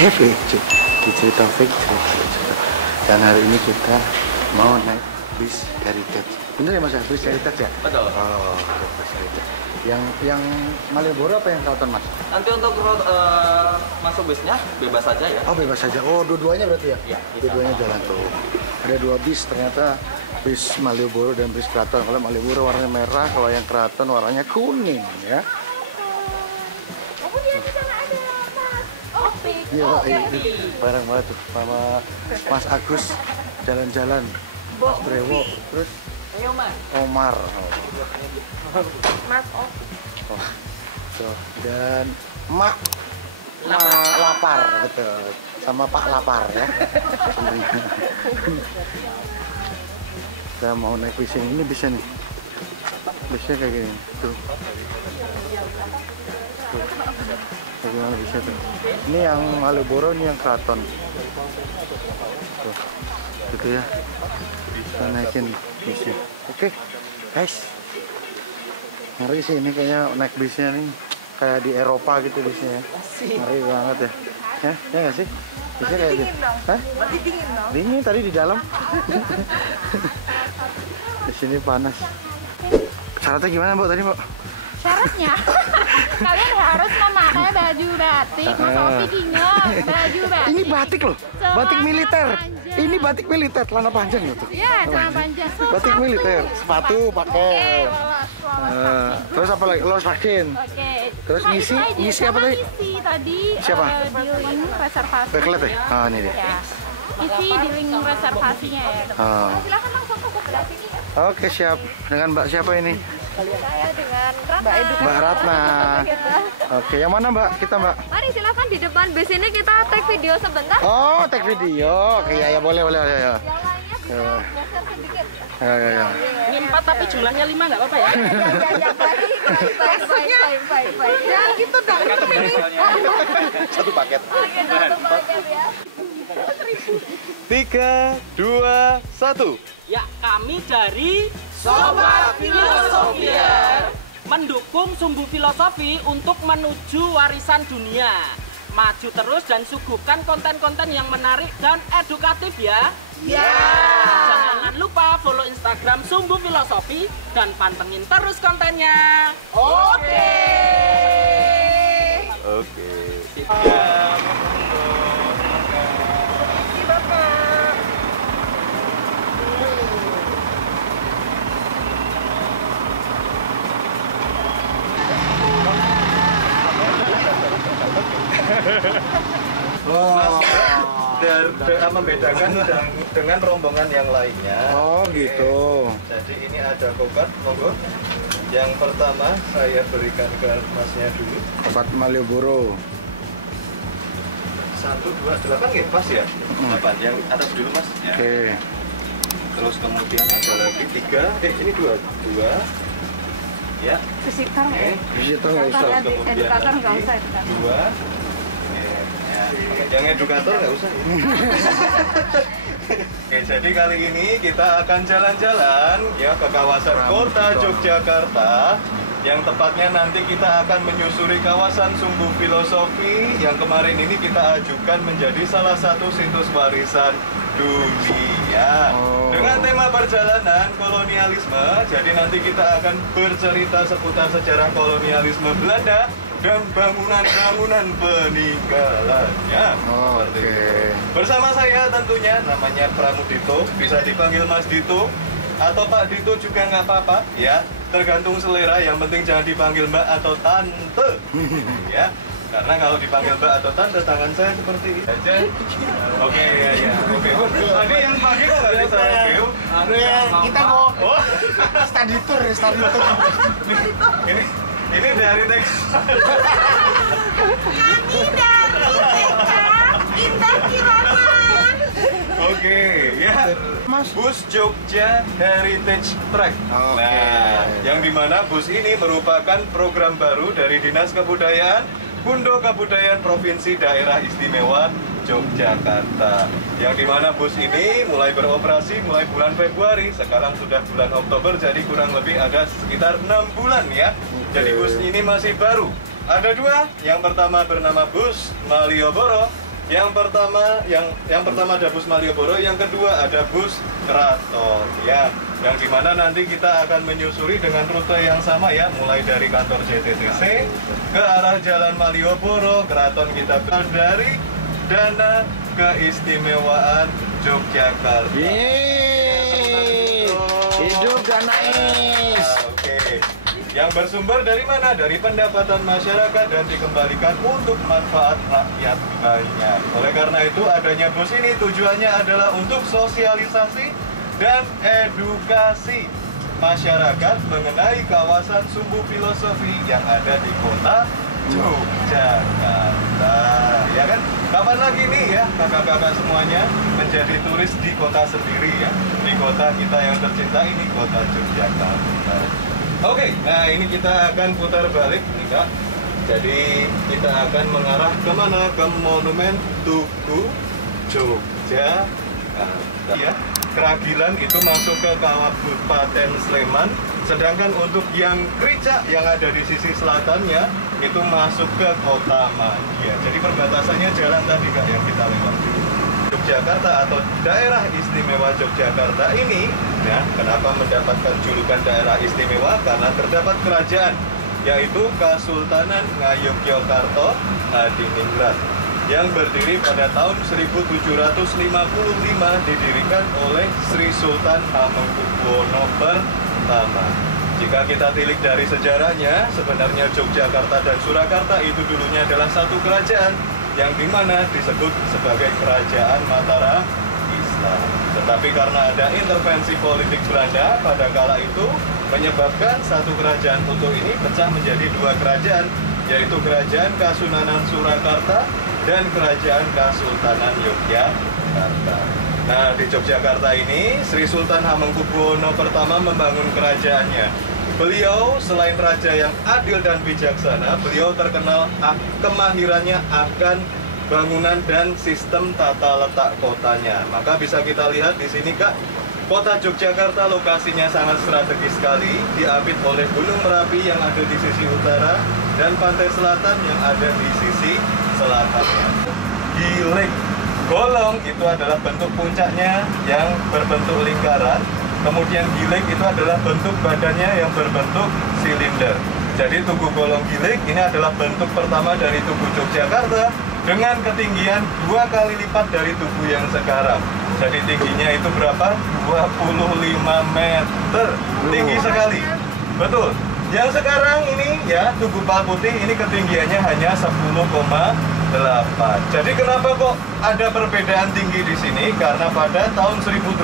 VC DJ Taufik cerita. Dan hari ini kita mau naik bis Heritage. Bener ya Mas, bis Heritage ya? Betul. Oh, bis Heritage. Yang Malioboro apa yang Kraton Mas? Nanti untuk masuk bisnya bebas saja ya. Oh bebas saja. Oh dua-duanya berarti ya? Iya. Dua-duanya jalan tuh. Ada dua bis ternyata, bis Malioboro dan bis Kraton. Kalau Malioboro warnanya merah, kalau yang Kraton warnanya kuning ya. Kemudian di sana ada Mas Opik. Iya, bareng banget tuh sama Mas Agus jalan-jalan. Mas Brewo, terus Ayo Mas. Omar. Mas Opik. Oh, tuh. Dan Mak Lapar, betul. Sama Pak Lapar ya. Kita mau naik bis ini bisa nih. Bisnya kayak gini. Tuh. Tuh. Bagaimana bisa tuh? Ini yang Malioboro, ini yang Kraton. Tuh. Gitu ya. Kita naikin bisnya. Oke, guys. Ngeri sih ini kayaknya naik bisnya nih kayak di Eropa gitu bisnya ya. Ngeri banget ya. Ya nggak sih? Bisnya kayak gitu. Hah? Berarti dingin dong. Dingin tadi di dalam. Di sini panas. Syaratnya gimana Mbak tadi Mbak? Syaratnya kalian harus memakai baju batik. Mas Opik ingat baju batik. Ini batik loh, batik militer. Ini batik militer, celana panjang gitu. Iya, celana panjang. Batik militer, sepatu pakai. Oke, lolos. Terus apa lagi? Los vakin. Oke. Terus Nah, ngisi itu ngisi sama apa tadi? Isi tadi Siapa? di link reservasi. Backlet ya? Ah ini dia. Ya. Isi di link reservasinya ya. Ah. Silakan langsung ke sebelah sini ya. Oke siap. Dengan Mbak siapa ini? Saya dengan Mbak Edu. Mbak Ratna. Oke, yang mana Mbak? Kita Mbak. Mari silakan di depan bis ini kita take video sebentar. Oh, take video. Oke ya boleh boleh ya. Yang lainnya bisa geser sedikit. Ya. Ini 4 tapi jumlahnya 5 nggak apa-apa ya? Ya, baik. Jangan gitu dong. Satu paket. Oke, satu paket ya. 3, 2, 1. Ya, kami dari Sobat Filosofier mendukung Sumbu Filosofi untuk menuju warisan dunia. Maju terus dan suguhkan konten-konten yang menarik dan edukatif ya. Ya. Jangan lupa follow Instagram Sumbu Filosofi dan pantengin terus kontennya. Oke. Oke. Membedakan dengan rombongan yang lainnya. Oh gitu. Jadi ini ada kokat, monggo. Yang pertama saya berikan ke masnya dulu. Obat Malioboro. 1, 2, 8 ya pas ya. 8 yang atas dulu mas. Ya. Oke. Terus kemudian ada lagi 3. Ini 2. Ya. Visitor ya. Visitor nggak usah. Kemudian Edukator nggak lagi usah edukator. 2. Yang edukator nggak usah ya. Oke, jadi kali ini kita akan jalan-jalan ya ke kawasan kota Yogyakarta. Yang tepatnya nanti kita akan menyusuri kawasan Sumbu Filosofi yang kemarin ini kita ajukan menjadi salah satu situs warisan dunia. Dengan tema perjalanan kolonialisme, jadi nanti kita akan bercerita seputar sejarah kolonialisme Belanda dan bangunan-bangunan peninggalannya. Oke. Bersama saya tentunya namanya Pramudito, bisa dipanggil Mas Dito atau Pak Dito juga nggak apa-apa ya, tergantung selera, yang penting jangan dipanggil Mbak atau Tante ya, karena kalau dipanggil Mbak atau Tante tangan saya seperti ini aja. Oke ya oke. Tadi yang pagi kok nggak bisa review? Kita mau study tour. Ini dari teks. Kami dari TK Indah Kirana. Oke, ya. Bus Jogja Heritage Track. Oke. Nah, yang dimana bus ini merupakan program baru dari Dinas Kebudayaan Bundo Kebudayaan Provinsi Daerah Istimewa Yogyakarta. Yang dimana bus ini mulai beroperasi mulai bulan Februari, sekarang sudah bulan Oktober, jadi kurang lebih ada sekitar 6 bulan ya. Jadi bus ini masih baru. Ada 2, yang pertama bernama bus Malioboro, Yang pertama ada bus Malioboro, yang kedua ada bus Keraton ya. Yang dimana nanti kita akan menyusuri dengan rute yang sama ya, mulai dari kantor JTTC ke arah Jalan Malioboro. Keraton kita dari Dana Keistimewaan Yogyakarta. Yeay, hidup Danais. Oke. Yang bersumber dari mana? Dari pendapatan masyarakat dan dikembalikan untuk manfaat rakyat banyak. Oleh karena itu adanya bus ini tujuannya adalah untuk sosialisasi dan edukasi masyarakat mengenai kawasan Sumbu Filosofi yang ada di kota Yogyakarta. Ya kan? Kapan lagi nih ya kakak-kakak semuanya menjadi turis di kota sendiri ya, di kota kita yang tercinta ini, kota Yogyakarta. Oke, nah ini kita akan putar balik nih Kak. Jadi kita akan mengarah kemana? Ke Monumen Tugu Yogyakarta ya. Keragilan itu masuk ke Kabupaten Sleman. Sedangkan untuk yang Kricak yang ada di sisi selatannya itu masuk ke Kota Madia. Jadi perbatasannya jalan tadi Kak yang kita lewati. Yogyakarta atau Daerah Istimewa Yogyakarta ini ya, kenapa mendapatkan julukan Daerah Istimewa? Karena terdapat kerajaan yaitu Kesultanan Ngayogyakarta Hadiningrat yang berdiri pada tahun 1755, didirikan oleh Sri Sultan Hamengkubuwono pertama. Jika kita tilik dari sejarahnya, sebenarnya Yogyakarta dan Surakarta itu dulunya adalah satu kerajaan yang dimana disebut sebagai Kerajaan Mataram Islam. Tetapi karena ada intervensi politik Belanda pada kala itu menyebabkan satu kerajaan utuh ini pecah menjadi dua kerajaan, yaitu Kerajaan Kasunanan Surakarta dan Kerajaan Kesultanan Yogyakarta. Nah, di Yogyakarta ini Sri Sultan Hamengkubuwono pertama membangun kerajaannya. Beliau selain raja yang adil dan bijaksana, beliau terkenal kemahirannya akan bangunan dan sistem tata letak kotanya. Maka bisa kita lihat di sini Kak, kota Yogyakarta lokasinya sangat strategis sekali, diapit oleh Gunung Merapi yang ada di sisi utara dan pantai selatan yang ada di sisi selatannya. Gilig Golong itu adalah bentuk puncaknya yang berbentuk lingkaran. Kemudian Gilig itu adalah bentuk badannya yang berbentuk silinder. Jadi Tugu Golong Gilig ini adalah bentuk pertama dari Tugu Yogyakarta dengan ketinggian 2 kali lipat dari Tugu yang sekarang. Jadi tingginya itu berapa? 25 meter. Tinggi sekali. Betul. Yang sekarang ini ya Tugu Palputih ini ketinggiannya hanya 10,8. Jadi kenapa kok ada perbedaan tinggi di sini? Karena pada tahun 1867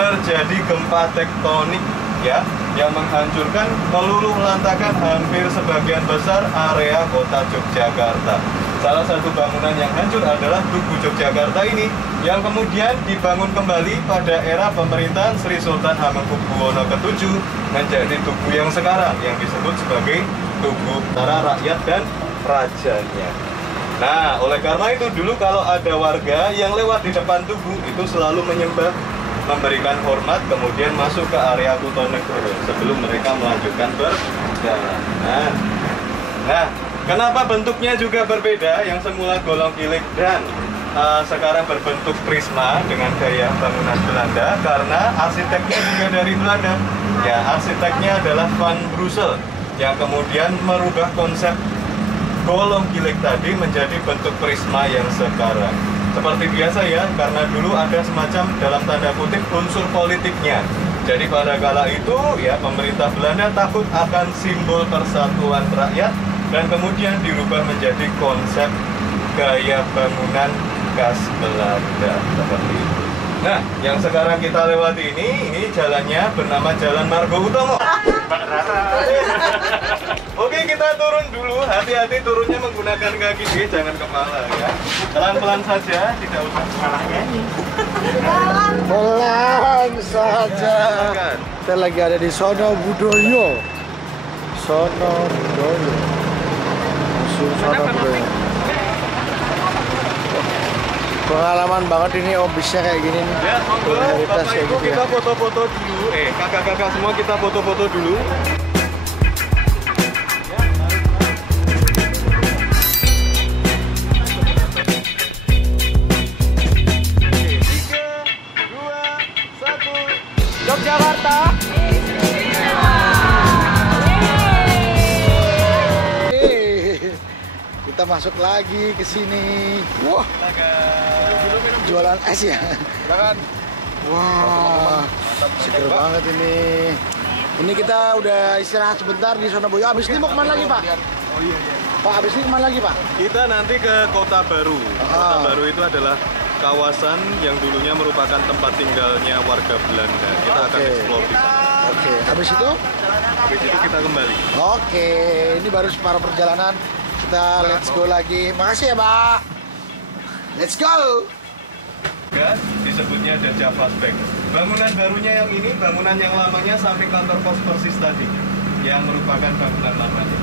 terjadi gempa tektonik ya yang menghancurkan meluluh lantakan hampir sebagian besar area kota Yogyakarta. Salah satu bangunan yang hancur adalah Tugu Yogyakarta ini yang kemudian dibangun kembali pada era pemerintahan Sri Sultan Hamengkubuwono ke-7 menjadi tugu yang sekarang yang disebut sebagai Tugu para rakyat dan rajanya. Nah, oleh karena itu dulu kalau ada warga yang lewat di depan tugu itu selalu menyembah, memberikan hormat, kemudian masuk ke area Kutonegoro sebelum mereka melanjutkan perjalanan. Nah, kenapa bentuknya juga berbeda? Yang semula golong gilig dan sekarang berbentuk prisma dengan gaya bangunan Belanda karena arsiteknya juga dari Belanda. Ya, arsiteknya adalah Van Brussel yang kemudian merubah konsep golong gilig tadi menjadi bentuk prisma yang sekarang. Seperti biasa ya, karena dulu ada semacam dalam tanda kutip unsur politiknya. Jadi pada kala itu ya pemerintah Belanda takut akan simbol persatuan rakyat dan kemudian dirubah menjadi konsep gaya bangunan khas Belanda seperti itu. Nah, yang sekarang kita lewati ini jalannya bernama Jalan Margo Utomo. Oke, kita turun dulu. Hati-hati turunnya menggunakan kaki, jangan kepala ya. Pelan-pelan saja, tidak usah kepalanya ini. Pelan saja. Kita lagi ada di Sono Budoyo. Sono Budoyo. Sono Budoyo. Pengalaman banget ini bisnya kayak gini nih. Ya, monggo Bapak Ibu kita foto-foto dulu. Kakak-kakak semua kita foto-foto dulu. Yogyakarta. Kita masuk lagi ke sini. Wah, jualan es ya. Wah, seger banget ini. Ini kita udah istirahat sebentar di Sonoboyo. Habis ini mau kemana lagi, Pak? Oh iya. Pak, habis ini kemana lagi, Pak? Kita nanti ke Kota Baru. Kota Baru itu adalah kawasan yang dulunya merupakan tempat tinggalnya warga Belanda. Kita akan eksplor di sana. Oke, habis itu? Habis itu kita kembali. Oke, ini baru separuh perjalanan. Kita let's go lagi. Makasih ya, Pak. Let's go. Ya, disebutnya The Java Bank. Bangunan barunya yang ini, bangunan yang lamanya samping kantor pos persis tadi, yang merupakan bangunan lamanya.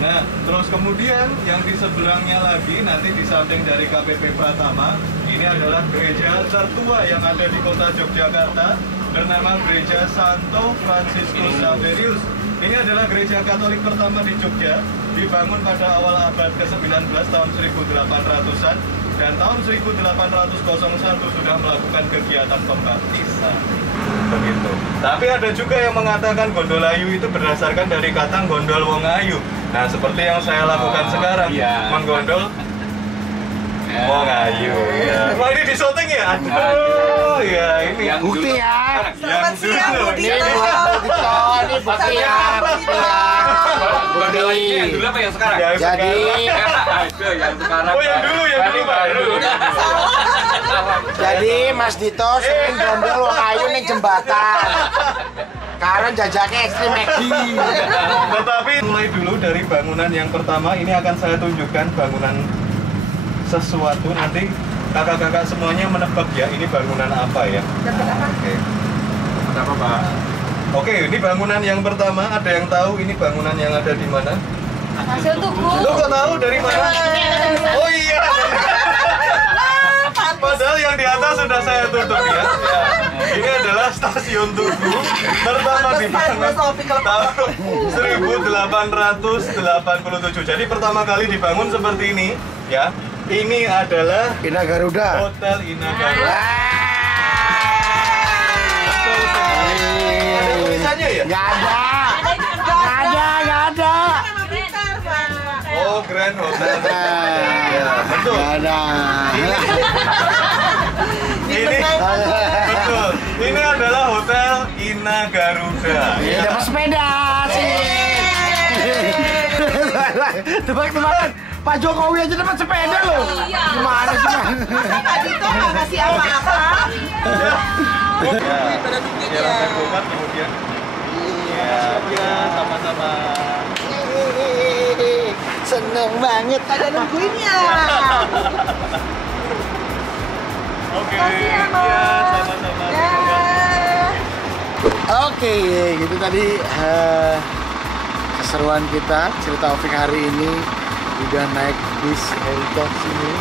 Nah, terus kemudian yang di sebelahnya lagi, nanti di samping dari KPP Pratama, ini adalah gereja tertua yang ada di kota Yogyakarta, bernama Gereja Santo Fransiskus Xaverius. Ini adalah gereja Katolik pertama di Jogja, dibangun pada awal abad ke-19 tahun 1800-an, dan tahun 1801 sudah melakukan kegiatan pembaptisan. Begitu. Tapi ada juga yang mengatakan Gondolayu itu berdasarkan dari kata gondol wong ayu. Nah, seperti yang saya lakukan sekarang, menggondol wong ayu. Ya. Wah, ini di syuting ya? Aduh, ya ini Yang Bukti dulu. ya. Selamat siang, Bu Ini Dito. ini bukti ya. Gondol ini yang dulu apa yang sekarang? yang Jadi Ada yang sekarang. Oh, yang dulu, baru. Jadi Mas Dito sering gondol wong ayu ning jembatan. Karena jajaknya ekstrim McD. Tetapi mulai dulu dari bangunan yang pertama, ini akan saya tunjukkan bangunan sesuatu. Nanti kakak-kakak semuanya menebak ya, ini bangunan apa ya. Oke. Kenapa, Pak? Oke, ini bangunan yang pertama. Ada yang tahu ini bangunan yang ada di mana? Masih untukku. Lo kok tahu dari mana? Oh iya. Padahal yang di atas sudah saya tutup ya. Ini adalah stasiun Tugu pertama dibangun tahun 1887. Jadi pertama kali dibangun seperti ini ya. Ini adalah Ina Garuda. Hotel Ina Garuda. Ada tulisannya ya? Nggak ada. Nggak ada. Oh, Grand Hotel. Ya, betul. Nggak ada. Ini betul. Ini adalah Hotel Ina Garuda. Ini dapat sepeda sih. Tebak-tebakan. Pak Jokowi aja dapat sepeda loh. Gimana sih, Mas? Tadi tuh nggak ngasih apa-apa. Ya, lantai bongkar kemudian. Ya, sama-sama. Seneng banget. Ada nungguin ya. Oke. Makasih ya, Bang. Ya, sama-sama. Oke, gitu tadi keseruan kita, cerita Taufik hari ini. Udah naik bis Heritage sini.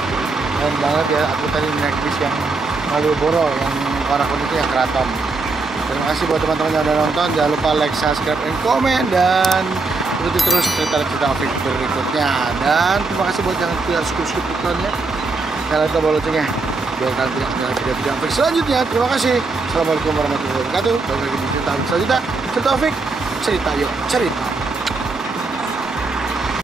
Keren banget ya, aku tadi naik bis yang Malioboro, yang warna kuning itu yang Keraton. Terima kasih buat teman-teman yang udah nonton. Jangan lupa like, subscribe, and komen. Dan ikuti terus cerita-cerita Taufik berikutnya. Dan terima kasih buat yang tidak skip iklannya. Jangan lupa bawa loncengnya biar kalian tidak ketinggalan video-video Taufik selanjutnya. Terima kasih. Assalamualaikum warahmatullahi wabarakatuh. Balik lagi di cerita Taufik selanjutnya. Cerita Taufik, cerita yuk, cerita.